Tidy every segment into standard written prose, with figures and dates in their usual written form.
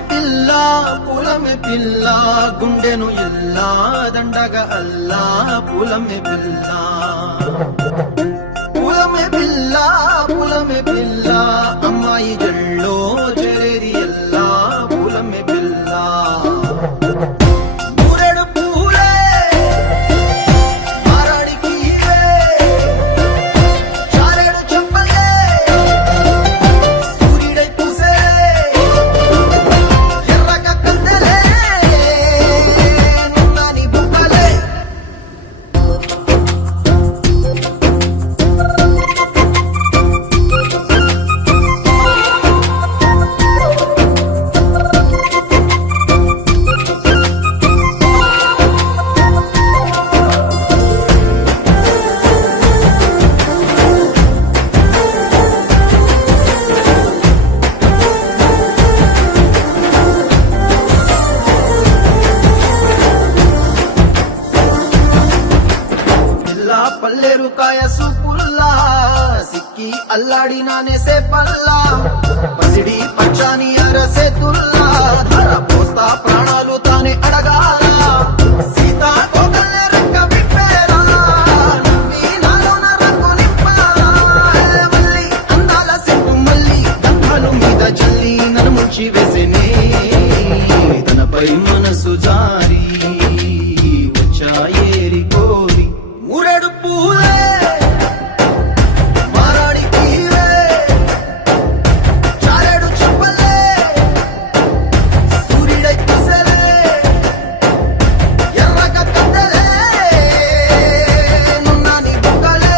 పూలమే పిల్ల గుండెను ఇల్లా దండగా అల్లా పూలమే పిల్ల పూలమే పిల్ల అమ్మాయి జల్లో చేరేది ఎల్లా పూలమే పిల్ల మూరెడు పూలే మారాడికి చారెడు చెప్పలే సూర్యుడై పూసే ఎర్రగా కందలే నున్నాని బుక్కలే పల్లేరు కాయ సూపుల్లా సిక్కి అల్లాడినానే సే పల్లా పసిడి పచ్చాని అరసే తుల్లా ధర పోస్తా ప్రాణాలు తానే అడగాల సీతా కోకల్లే రెక్క విప్పేరా నవ్వి నాలోన రంగు నింపాలా మళ్ళీ అందాల సిగ్గు మళ్ళీ గంధాలు మీద జల్లి నన్ను ముంచి వేసేనే తనపై మనసు జారి వచ్చాయేరి కోరి మూరెడు పూలే మారాడికి చారెడు చెప్పలే సూర్యుడై పూసలే ఎర్రగా కందలే నున్నాని బుక్కలే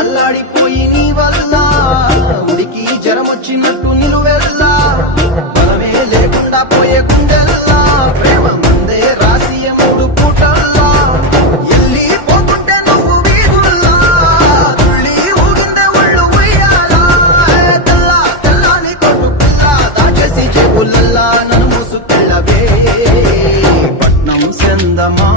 అల్లాడిపోయి నీ వల్ల ఉడికి జ్వరమొచ్చినట్టు నిలువెల్లా బలమే లేకుండా పోయే గుండెల్లా ప్రేమ మందే రాసియ మూడు పూటల్లా ఎల్లి పోతుంటే నువ్వు వీధుల్లా తుళ్ళి ఊగిందే ఒళ్ళు ఉయ్యాలా తెల్లని కొట్టు పిల్ల దాచేసి చెవులల్లా నన్ను మూసుకెళ్ళవే పట్నం సెందమా